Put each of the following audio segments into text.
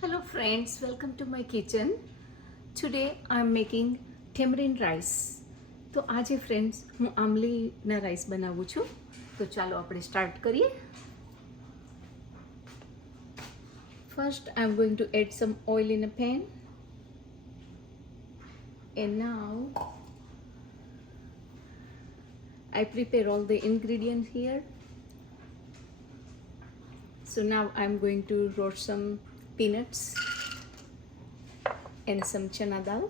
Hello friends, welcome to my kitchen. Today I am making tamarind rice. તો આજે friends હું આમલીના rice બનાવું છું. તો ચાલો આપણે સ્ટાર્ટ કરીએ. First I am going to add some oil in a pan. And now I prepare all the ingredients here. So now I am going to roast some peanuts and some chana dal.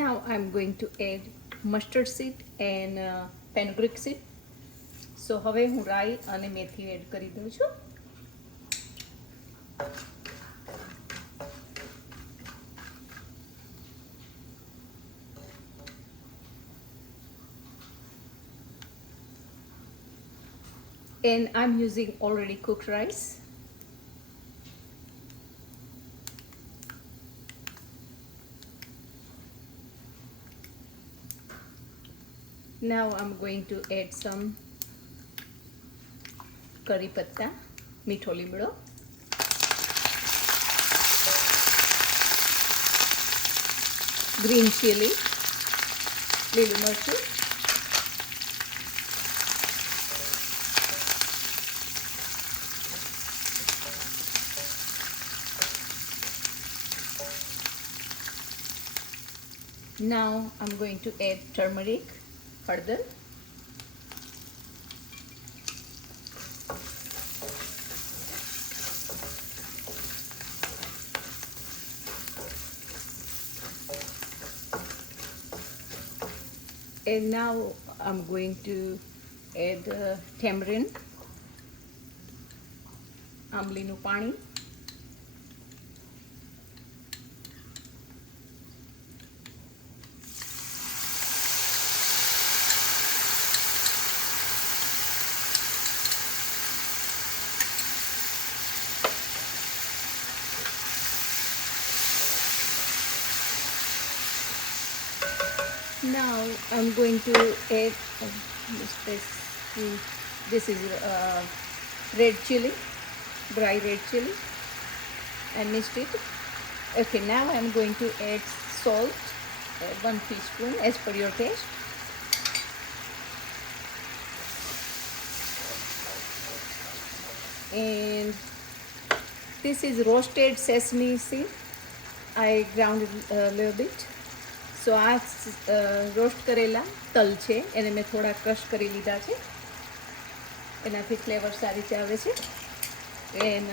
Now I'm going to add mustard seed and fenugreek seed. So હવે હું રાઈ અને મેથી add કરી દઉં છું. And I'm using already cooked rice. Now I'm going to add some curry patta, મીઠો લીમડો, green chili, લીલું મરચું, now I'm going to add turmeric, hળદર, and now I'm going to add tamarind, આંબલીનું પાણી, Now I'm going to add this is red chili, dry red chili, and mixed it. Okay, now I'm going to add salt, 1 teaspoon as per your taste. And this is roasted sesame seed. I ground it a little bit. સો આ roast કરેલા તલ છે એને મેં થોડા crush કરી લીધા છે, એનાથી ફ્લેવર સારી રીતે આવે છે. And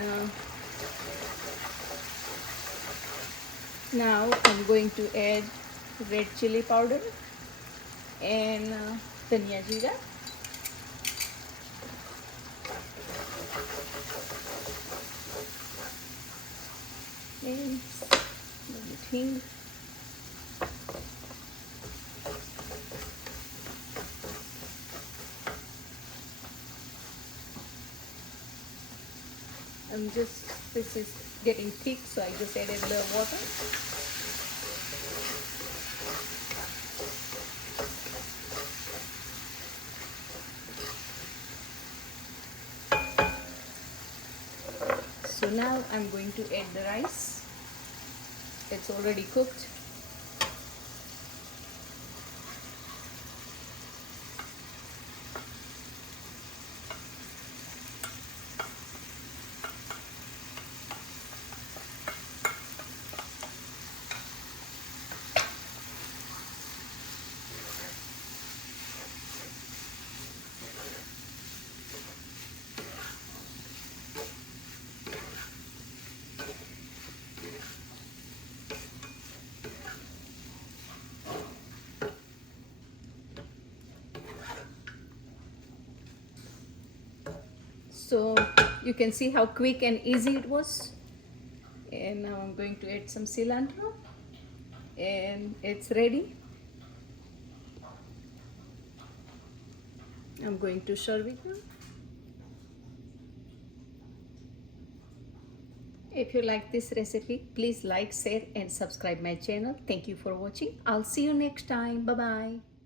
now I'm going to add red chili powder and ધનિયા jeera, and હિંગ. This is getting thick, so I just added a little water. So now I'm going to add the rice. It's already cooked. So you can see how quick and easy it was. And now I'm going to add some cilantro, and it's ready. I'm going to serve it now. If you like this recipe, please like, share and subscribe my channel. Thank you for watching. I'll see you next time. Bye bye.